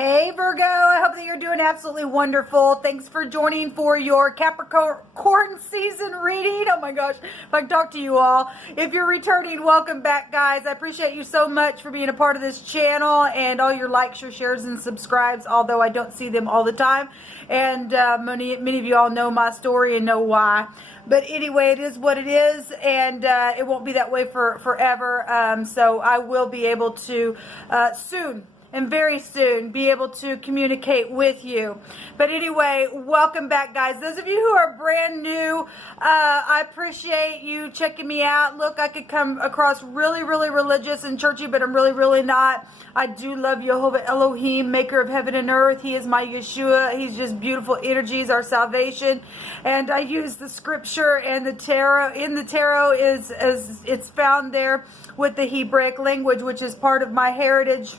Hey Virgo, I hope that you're doing absolutely wonderful. Thanks for joining for your Capricorn season reading. Oh my gosh, if I can talk to you all. If you're returning, welcome back guys. I appreciate you so much for being a part of this channel and all your likes, your shares, and subscribes, although I don't see them all the time. And many of you all know my story and know why. But anyway, it is what it is, and it won't be that way forever. So I will be able to soon, and very soon, be able to communicate with you. But anyway, welcome back guys. Those of you who are brand new, I appreciate you checking me out. Look, I could come across really religious and churchy, but I'm really not. I do love Jehovah Elohim, maker of heaven and earth. He is my Yeshua. He's just beautiful energies, our salvation. And I use the scripture and the tarot. In the tarot is it's found there with the Hebraic language, which is part of my heritage.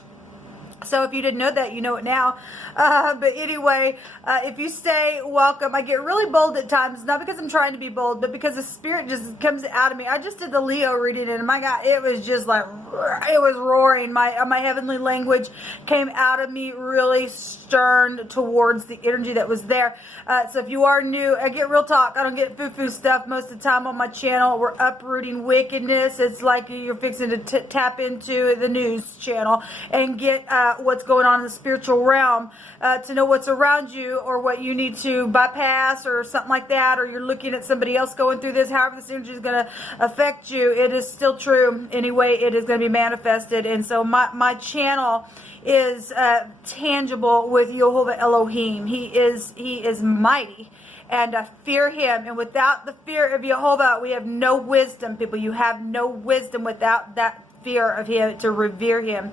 So if you didn't know that, you know it now. But anyway, if you stay, welcome. I get really bold at times, not because I'm trying to be bold, but because the spirit just comes out of me. I just did the Leo reading, and my God, it was just like, it was roaring. My heavenly language came out of me really stern towards the energy that was there. So if you are new, I get real talk. I don't get foo-foo stuff most of the time on my channel. We're uprooting wickedness. It's like you're fixing to tap into the news channel and get what's going on in the spiritual realm, to know what's around you or what you need to bypass or something like that, or you're looking at somebody else going through this. However this energy is going to affect you, it is still true. Anyway, it is going to be manifested. And so my channel is tangible with Jehovah Elohim. He is mighty, and fear him. And without the fear of Jehovah, we have no wisdom, people. You have no wisdom without that fear of him, to revere him,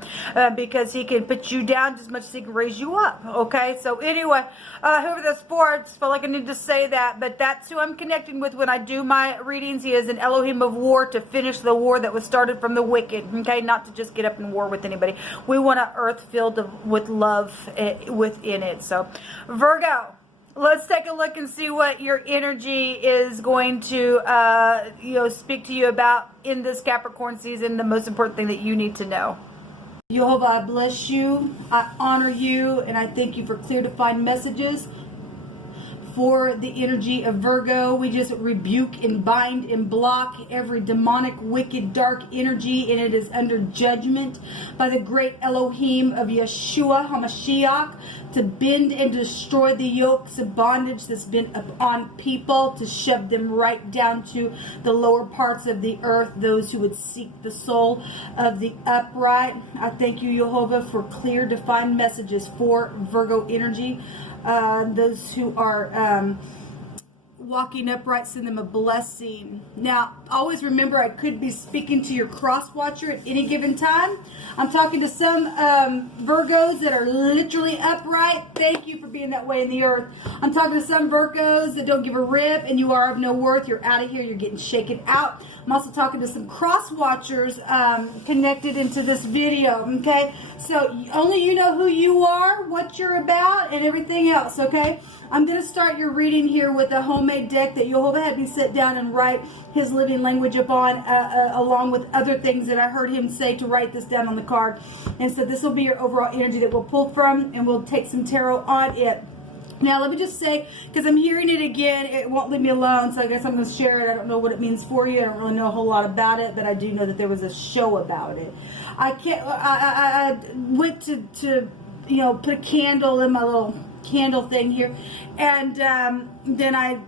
because he can put you down just as much as he can raise you up. Okay, so anyway, whoever that's for, I just felt like I need to say that, but that's who I'm connecting with when I do my readings. He is an Elohim of war, to finish the war that was started from the wicked. Okay, not to just get up and war with anybody. We want an earth filled with love within it. So Virgo, let's take a look and see what your energy is going to, speak to you about in this Capricorn season. The most important thing that you need to know. Jehovah, I bless you, I honor you, and I thank you for clear defined messages for the energy of Virgo. We just rebuke and bind and block every demonic, wicked, dark energy, and it is under judgment by the great Elohim of Yeshua HaMashiach, to bend and destroy the yokes of bondage that's been upon people, to shove them right down to the lower parts of the earth, those who would seek the soul of the upright. I thank you, Jehovah, for clear, defined messages for Virgo energy. Those who are walking upright, send them a blessing. Now, always remember, I could be speaking to your cross watcher at any given time. I'm talking to some Virgos that are literally upright. Thank you for being that way in the earth. I'm talking to some Virgos that don't give a rip, and you are of no worth. You're out of here. You're getting shaken out. I'm also talking to some cross watchers connected into this video. Okay, so only you know who you are, what you're about, and everything else. Okay, I'm going to start your reading here with a homemade deck that Jehovah had me sit down and write his living language upon, along with other things that I heard him say to write this down on the card. And so this will be your overall energy that we'll pull from, and we'll take some tarot on it. Now, let me just say, because I'm hearing it again, it won't leave me alone, so I guess I'm going to share it. I don't know what it means for you. I don't really know a whole lot about it, but I do know that there was a show about it. I went to put a candle in my little candle thing here, and then I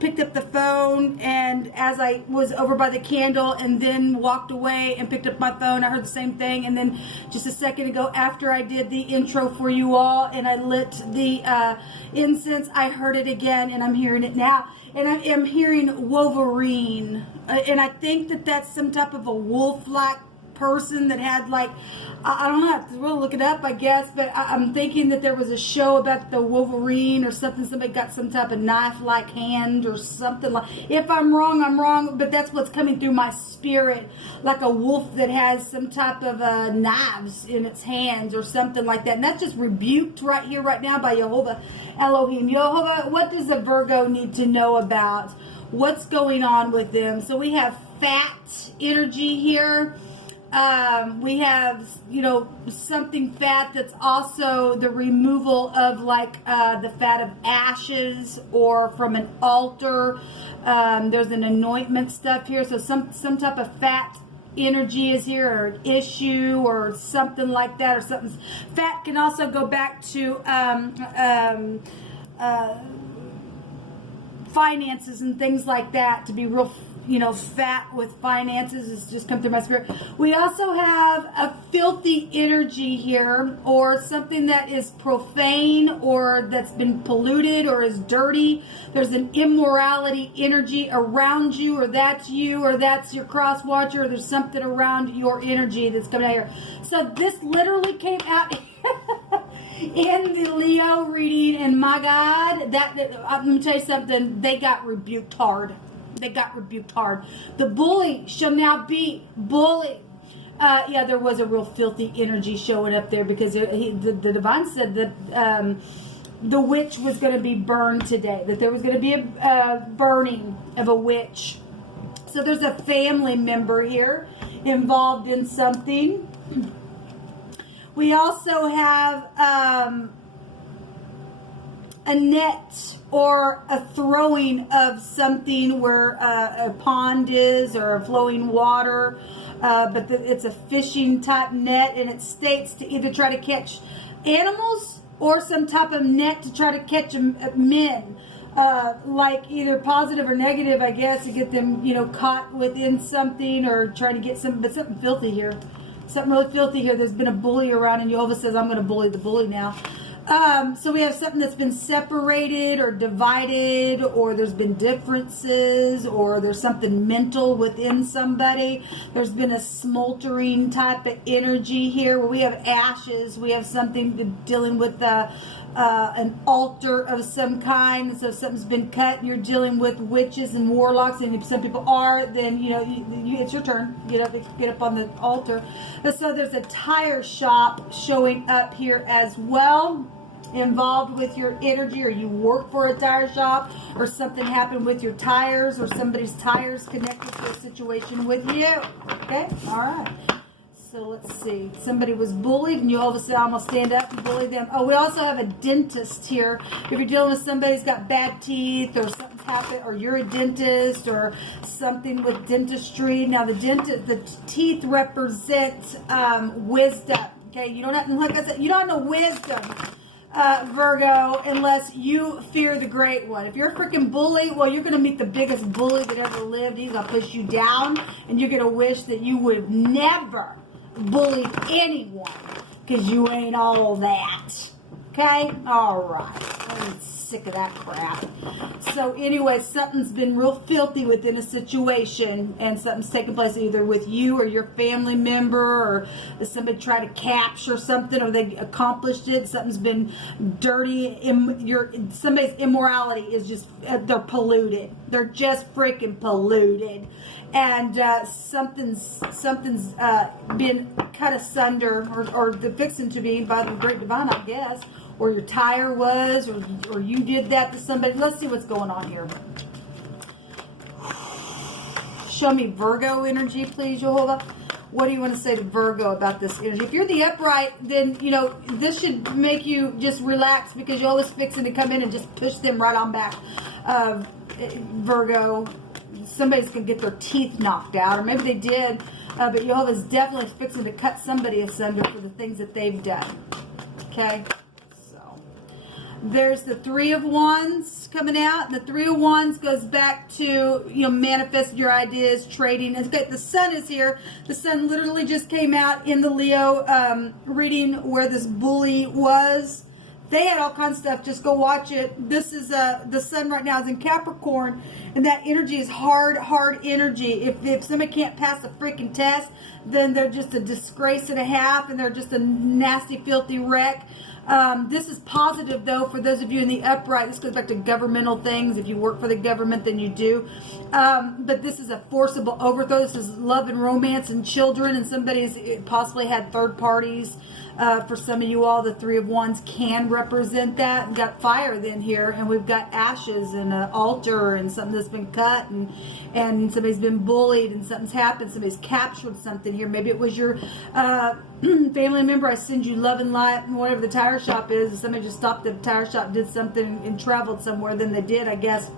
picked up the phone, and as I was over by the candle and then walked away and picked up my phone, I heard the same thing. And then just a second ago, after I did the intro for you all and I lit the incense, I heard it again, and I'm hearing it now. And I am hearing Wolverine, and I think that that's some type of a wolf-like person that had, like, I don't know, I have to really look it up, I guess, but I'm thinking that there was a show about the Wolverine or something. Somebody got some type of knife-like hand or something. Like, if I'm wrong, but that's what's coming through my spirit, like a wolf that has some type of knives in its hands or something like that. And that's just rebuked right here, right now, by Jehovah Elohim. Jehovah, what does a Virgo need to know about what's going on with them? So we have fat energy here. We have, you know, something fat that's also the removal of like the fat of ashes or from an altar. There's an anointment stuff here. So some type of fat energy is here, or an issue or something like that, or something. Fat can also go back to finances and things like that. To be real, you know, fat with finances has just come through my spirit. We also have a filthy energy here, or something that is profane, or that's been polluted, or is dirty. There's an immorality energy around you, or that's you, or that's your cross watcher, or there's something around your energy that's coming out here. So this literally came out in the Leo reading, and my God, let me tell you something, they got rebuked hard. They got rebuked hard. The bully shall now be bullied. Yeah, there was a real filthy energy showing up there, because the divine said that the witch was going to be burned today, that there was going to be a burning of a witch. So there's a family member here involved in something. We also have a net, or a throwing of something where a pond is, or a flowing water, but it's a fishing type net, and it states to either try to catch animals or some type of net to try to catch men, like either positive or negative, I guess, to get them, you know, caught within something, or trying to get something filthy here. Something really filthy here. There's been a bully around, and Jehovah says, I'm going to bully the bully now. So we have something that's been separated or divided, or there's been differences, or there's something mental within somebody. There's been a smoldering type of energy here, where we have ashes. We have something dealing with an altar of some kind. So if something's been cut and you're dealing with witches and warlocks, and if some people are, then, you know, it's your turn. Get up on the altar. So there's a tire shop showing up here as well, involved with your energy, or you work for a tire shop, or something happened with your tires, or somebody's tires connected to a situation with you. Okay, all right. So let's see. Somebody was bullied, and you all of a sudden almost stand up and bully them. Oh, we also have a dentist here. If you're dealing with somebody who's got bad teeth, or something's happened, or you're a dentist, or something with dentistry. Now the teeth represent wisdom. Okay, you don't have, like I said, you don't have no wisdom, Virgo, unless you fear the great one. If you're a freaking bully, well, you're going to meet the biggest bully that ever lived. He's going to push you down, and you're going to wish that you would have never bullied anyone, because you ain't all that. Okay? All right. I'm sick of that crap. So anyway, something's been real filthy within a situation, and something's taken place either with you or your family member, or somebody tried to capture something, or they accomplished it. Something's been dirty. Somebody's immorality is just, they're polluted. They're just freaking polluted. And something's been cut asunder, or the fixing to be by the great divine, I guess. Or your tire was, or you did that to somebody. Let's see what's going on here. Show me Virgo energy, please, Jehovah. What do you want to say to Virgo about this energy? If you're the upright, then, you know, this should make you just relax, because you're always fixing to come in and just push them right on back. Virgo, somebody's going to get their teeth knocked out, or maybe they did, but Jehovah's definitely fixing to cut somebody asunder for the things that they've done. Okay? There's the Three of Wands coming out. The Three of Wands goes back to, you know, manifest your ideas, trading. And the Sun is here. The Sun literally just came out in the Leo reading where this bully was. They had all kinds of stuff. Just go watch it. This is the Sun right now is in Capricorn, and that energy is hard energy. If somebody can't pass a freaking test, then they're just a disgrace and a half, and they're just a nasty, filthy wreck. This is positive, though, for those of you in the upright. This goes back to governmental things. If you work for the government, then you do. But this is a forcible overthrow. This is love and romance and children, and somebody's possibly had third parties. For some of you all, the Three of Wands can represent that. We've got fire then here, and we've got ashes and an altar and something that's been cut, and somebody's been bullied and something's happened. Somebody's captured something here. Maybe it was your family member. I send you love and light, whatever the tire shop is. And somebody just stopped at the tire shop, did something, and traveled somewhere. Then they did, I guess.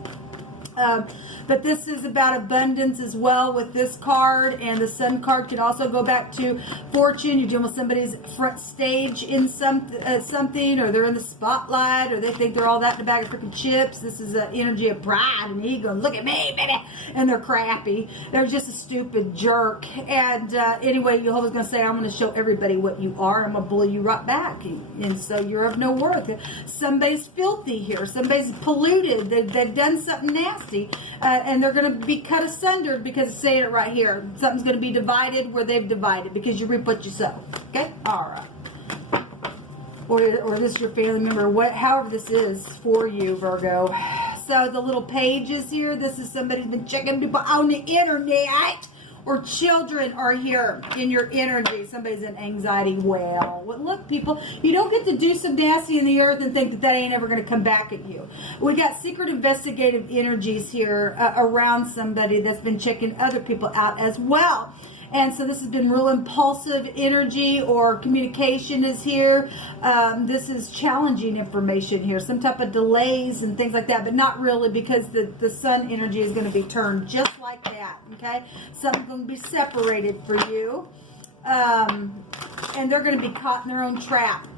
But this is about abundance as well with this card, and the Sun card can also go back to fortune. You're dealing with somebody's front stage in something, or they're in the spotlight, or they think they're all that in a bag of freaking chips. This is an energy of pride and ego. Look at me, baby. And they're crappy. They're just a stupid jerk. And anyway, Jehovah's going to say, I'm going to show everybody what you are. I'm going to bully you right back. And so you're of no worth. Somebody's filthy here. Somebody's polluted. They've done something nasty. And they're going to be cut asunder because it's saying it right here. Something's going to be divided where they've divided because you reap what you sow. Okay? All right. Or this is your family member. However this is for you, Virgo. So the little pages here. This is somebody's been checking people on the internet. Or children are here in your energy. Somebody's in anxiety. Well, look, people, you don't get to do some nasty in the earth and think that ain't ever going to come back at you. We got secret investigative energies here around somebody that's been checking other people out as well. And so this has been real impulsive energy, or communication is here. This is challenging information here. Some type of delays and things like that, but not really, because the sun energy is going to be turned just like that, okay? Something's going to be separated for you. And they're going to be caught in their own trap.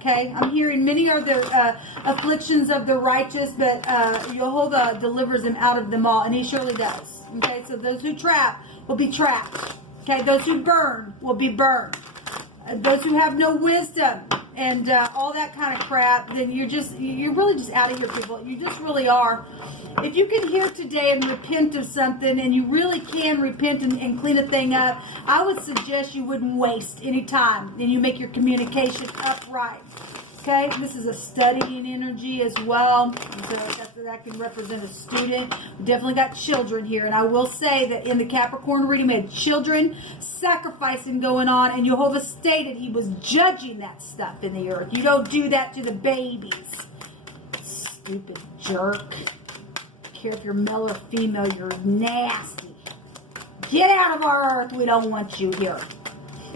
Okay, I'm hearing many are the afflictions of the righteous, but Jehovah delivers them out of them all, and he surely does. Okay, so those who trap will be trapped. Okay, those who burn will be burned. Those who have no wisdom and all that kind of crap, then you're really just out of here, people. You just really are. If you can hear today and repent of something, and you really can repent and clean a thing up, I would suggest you wouldn't waste any time, and you make your communication upright. Okay, this is a studying energy as well. So that can represent a student. We definitely got children here. And I will say that in the Capricorn reading, we had children sacrificing going on. And Jehovah stated he was judging that stuff in the earth. You don't do that to the babies. Stupid jerk. I don't care if you're male or female, you're nasty. Get out of our earth. We don't want you here.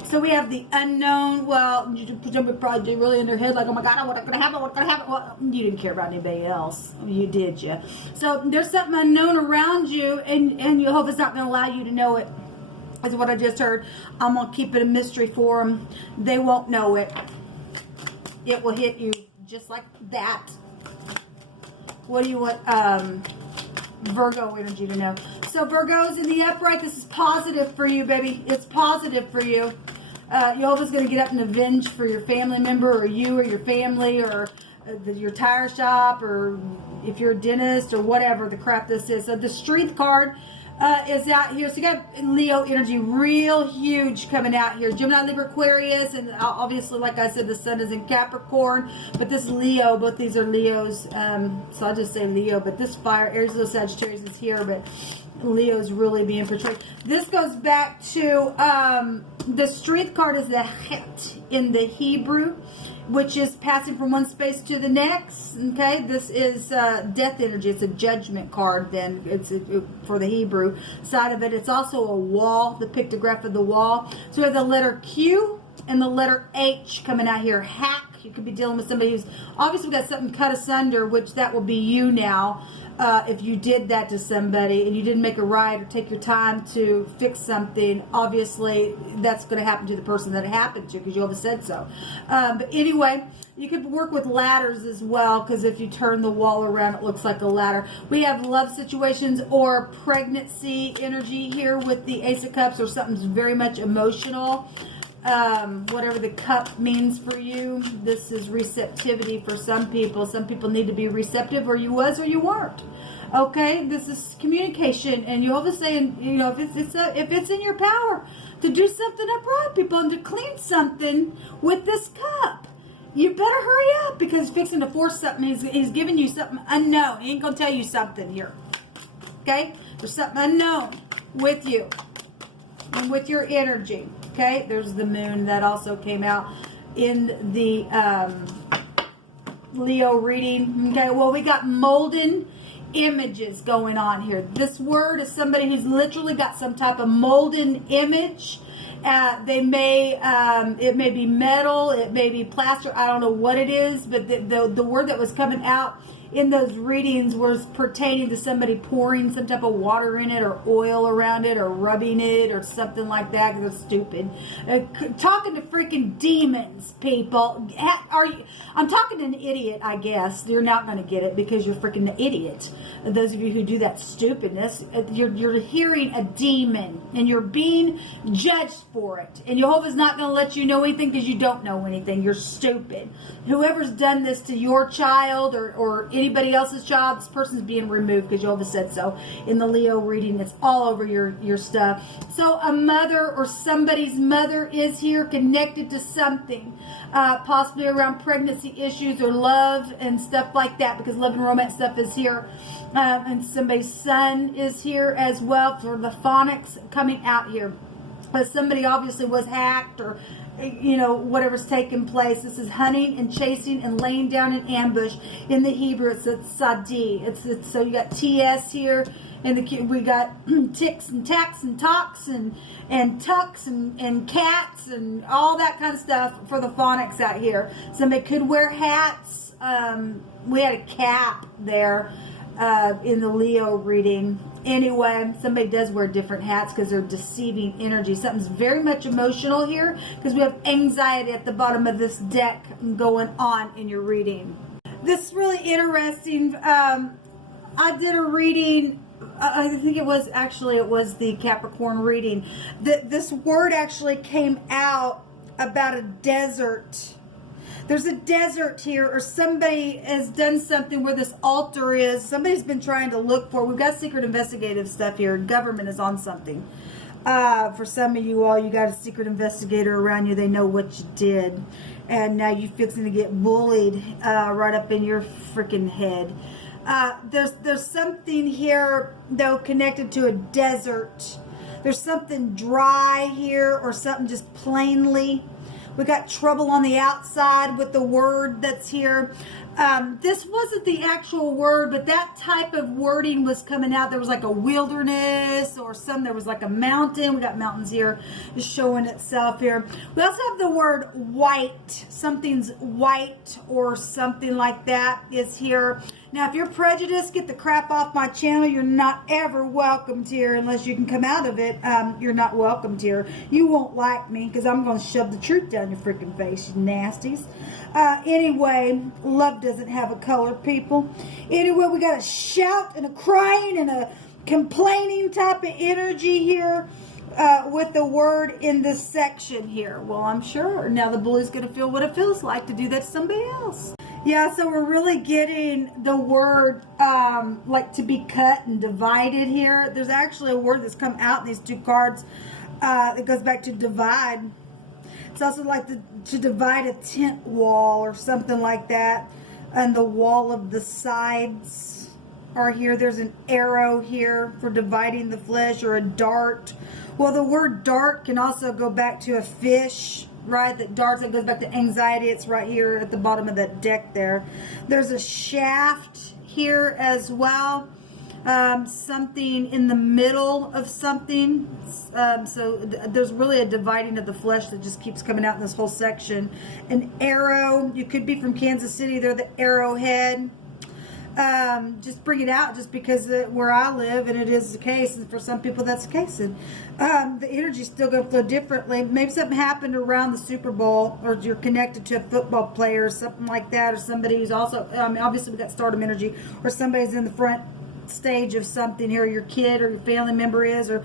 So we have the unknown. Well, somebody probably did really in their head, like, oh my God, what's going to happen? What's going to happen? Well, you didn't care about anybody else. You did, you? So there's something unknown around you, and Jehovah's not going to allow you to know it. That's what I just heard. I'm going to keep it a mystery for them. They won't know it. It will hit you just like that. What do you want Virgo energy to know? So Virgos in the upright, this is positive for you, baby. It's positive for you. Jehovah's going to get up and avenge for your family member, or you, or your family, or your tire shop, or if you're a dentist, or whatever the crap this is. So the Strength card is out here. So you got Leo energy real huge coming out here. Gemini, Libra, Aquarius, and obviously, like I said, the sun is in Capricorn, but this Leo, both these are Leos, so I'll just say Leo, but this fire, Aries, Leo, Sagittarius is here, but Leo's really being portrayed. This goes back to the Strength card is the Het in the Hebrew, which is passing from one space to the next. Okay, this is death energy. It's a judgment card. Then it's for the Hebrew side of it. It's also a wall, the pictograph of the wall. So we have the letter Q and the letter H coming out here. Hack. You could be dealing with somebody who's obviously got something cut asunder, which that will be you now. If you did that to somebody and you didn't make a right or take your time to fix something, obviously that's going to happen to the person that it happened to, because you always said so. But anyway, you could work with ladders as well, because if you turn the wall around, it looks like a ladder. We have love situations or pregnancy energy here with the Ace of Cups, or something's very much emotional. Whatever the cup means for you, this is receptivity for some people. Some people need to be receptive, or you was or you weren't. Okay, this is communication, and Jehovah's saying, you know, if it's in your power to do something upright, people, and to clean something with this cup, you better hurry up because he's fixing to force something. He's giving you something unknown. He ain't going to tell you something here. Okay? There's something unknown with you and with your energy. Okay? There's the moon that also came out in the Leo reading. Okay? Well, we got molten images going on here. This word is somebody who's literally got some type of molten image. They may, it may be metal, it may be plaster, I don't know what it is, but the word that was coming out in those readings was pertaining to somebody pouring some type of water in it or oil around it or rubbing it or something like that because it's stupid. Talking to freaking demons, people. I'm talking to an idiot, I guess. You're not going to get it because you're freaking an idiot. Those of you who do that stupidness, you're hearing a demon and you're being judged for it. And Jehovah's not going to let you know anything because you don't know anything. You're stupid. Whoever's done this to your child or anybody else's child, this person's being removed because Jehovah said so. In the Leo reading, it's all over your stuff. So a mother or somebody's mother is here connected to something, possibly around pregnancy issues or love and stuff like that, because love and romance stuff is here. And somebody's son is here as well for the phonics coming out here. But somebody obviously was hacked or, you know, whatever's taking place. This is hunting and chasing and laying down an ambush. In the Hebrew, it's sadi. So you got TS here, and we got ticks and tacks and talks and tucks and cats and all that kind of stuff for the phonics out here. Somebody could wear hats. We had a cap there in the Leo reading. Anyway, somebody does wear different hats because they're deceiving energy. Something's very much emotional here because we have anxiety at the bottom of this deck going on in your reading. This is really interesting. I did a reading. I think it was the Capricorn reading. This word actually came out about a desert. There's a desert here, or somebody has done something where this altar is. Somebody's been trying to look for. We've got secret investigative stuff here. Government is on something. For some of you all, you got a secret investigator around you. They know what you did. And now you're fixing to get bullied right up in your freaking head. There's something here, though, connected to a desert. There's something dry here or something just plainly. We got trouble on the outside with the word that's here. This wasn't the actual word, but that type of wording was coming out. There was like a wilderness or there was like a mountain. We got mountains here just showing itself here. We also have the word white. Something's white or something like that is here. Now, if you're prejudiced, get the crap off my channel. You're not ever welcomed here unless you can come out of it. You're not welcomed here. You won't like me because I'm going to shove the truth down your freaking face, you nasties. Anyway, love doesn't have a color, people. Anyway, we got a shout and a crying and a complaining type of energy here with the word in this section here. Well, I'm sure now the bully's going to feel what it feels like to do that to somebody else. Yeah, so we're really getting the word like to be cut and divided here. There's actually a word that's come out in these two cards that goes back to divide. It's also like to divide a tent wall or something like that. And the wall of the sides are here. There's an arrow here for dividing the flesh, or a dart. Well, the word dart can also go back to a fish, right? That darts, it goes back to anxiety. It's right here at the bottom of that deck there. There's a shaft here as well. Something in the middle of something. So there's really a dividing of the flesh that just keeps coming out in this whole section. An arrow. You could be from Kansas City. They're the arrowhead. Just bring it out just because where I live, and it is the case, and for some people that's the case. And the energy's still going to flow differently. Maybe something happened around the Super Bowl, or you're connected to a football player or something like that, or somebody who's also, obviously we got stardom energy, or somebody's in the front stage of something here, your kid or your family member is, or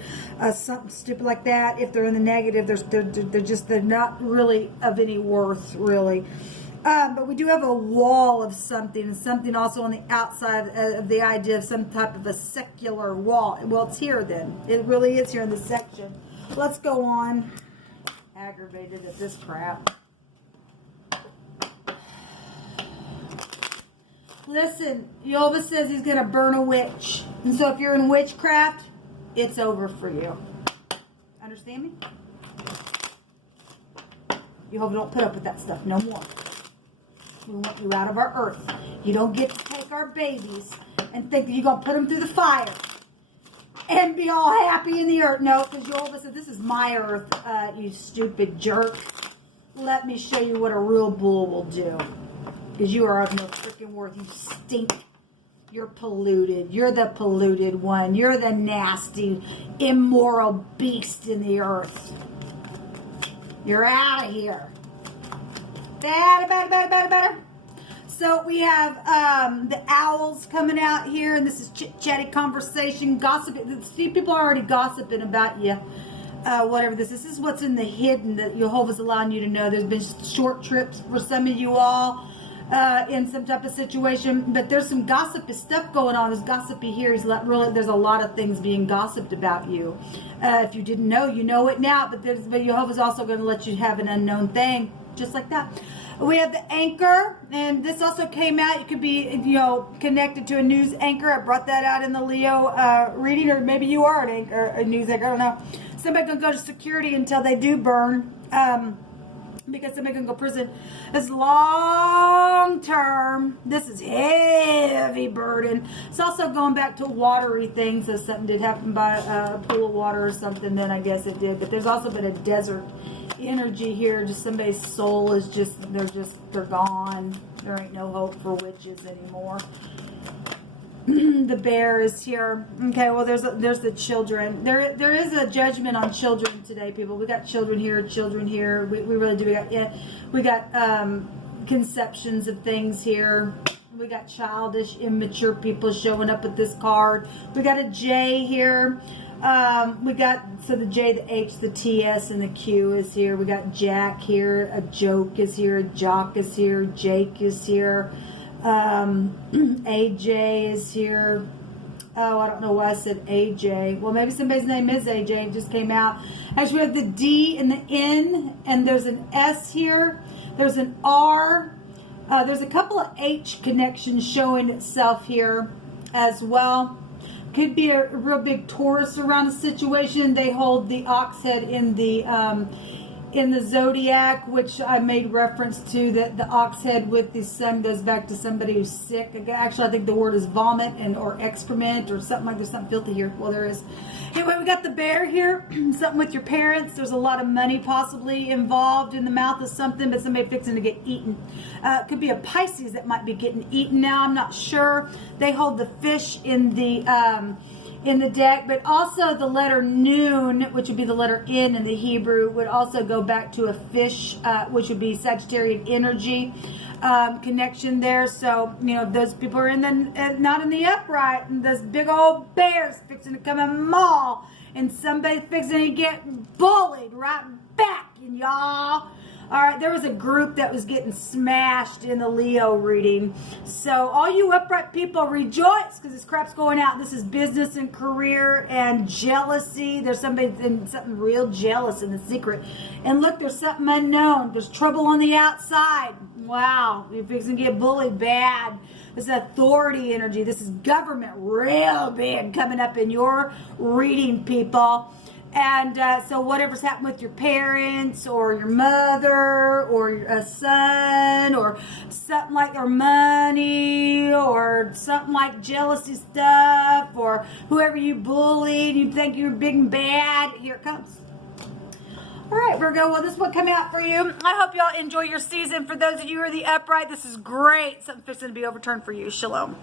something stupid like that. If they're in the negative, they're not really of any worth, really. But we do have a wall of something, and something also on the outside of the idea of some type of a secular wall. Well, it's here then. It really is here in this section. Let's go on. Aggravated at this crap. listen, Jehovah says he's going to burn a witch. And so if you're in witchcraft, it's over for you. Understand me? Jehovah don't put up with that stuff no more. We want you out of our earth. You don't get to take our babies and think that you're going to put them through the fire and be all happy in the earth. No, because Jehovah said, this is my earth, you stupid jerk. Let me show you what a real bull will do. Because you are of no freaking worth. You stink. You're polluted. You're the polluted one. You're the nasty, immoral beast in the earth. You're out of here. Better. So we have the owls coming out here, and this is chit-chatty conversation, gossip. See, people are already gossiping about you. Whatever this is. This is what's in the hidden that Jehovah's allowing you to know. There's been short trips for some of you all in some type of situation, but there's some gossipy stuff going on. There's gossipy here. There's a lot of things being gossiped about you. If you didn't know, you know it now, but Jehovah's also going to let you have an unknown thing, just like that. We have the anchor, and this also came out. You could be, connected to a news anchor. I brought that out in the Leo reading, or maybe you are an anchor, a news anchor. I don't know. Somebody can go to security until they do burn, because somebody can go to prison. It's long term. This is heavy burden. It's also going back to watery things. If something did happen by a pool of water or something, then I guess it did. But there's also been a desert energy here. Just somebody's soul is they're gone. There ain't no hope for witches anymore. The bear is here. Okay, well, there's the children. There is a judgment on children today, people. We got children here. We really do. We got conceptions of things here. We got childish, immature people showing up with this card. We got a J here. We got, so the J, the H, the T, S, and the Q is here. We got Jack here. A joke is here. A jock is here. Jake is here. AJ is here. Oh, I don't know why I said AJ. Well, maybe somebody's name is AJ. It just came out. Actually, we have the D and the N, and there's an S here. There's an R. There's a couple of H connections showing itself here as well. Could be a real big Taurus around the situation. They hold the ox head in the Zodiac, which I made reference to, that the ox head with the sun goes back to somebody who's sick. Actually, I think the word is vomit or excrement or something like there's something filthy here. Well, there is. Anyway, we got the bear here. Something with your parents. There's a lot of money possibly involved in the mouth of something, but somebody fixing to get eaten. Could be a Pisces that might be getting eaten now. I'm not sure. They hold the fish in the deck, but also the letter noon, which would be the letter N in the Hebrew, would also go back to a fish, which would be Sagittarian energy connection there. So, those people are not in the upright, and those big old bears fixing to come and maul, and somebody fixing to get bullied right back, and y'all. All right, there was a group that was getting smashed in the Leo reading. So all you upright people, rejoice, because this crap's going out. This is business and career and jealousy. There's something real jealous in the secret. And look, there's something unknown. There's trouble on the outside. Wow, you're fixing to get bullied bad. This is authority energy. This is government real big coming up in your reading, people. And so whatever's happened with your parents or your mother or a son or something like their money or something like jealousy stuff or whoever you bullied, you think you're big and bad, here it comes. All right, Virgo, well, this is what came out for you. I hope y'all enjoy your season. For those of you who are the upright, this is great. Something fixing to be overturned for you. Shalom.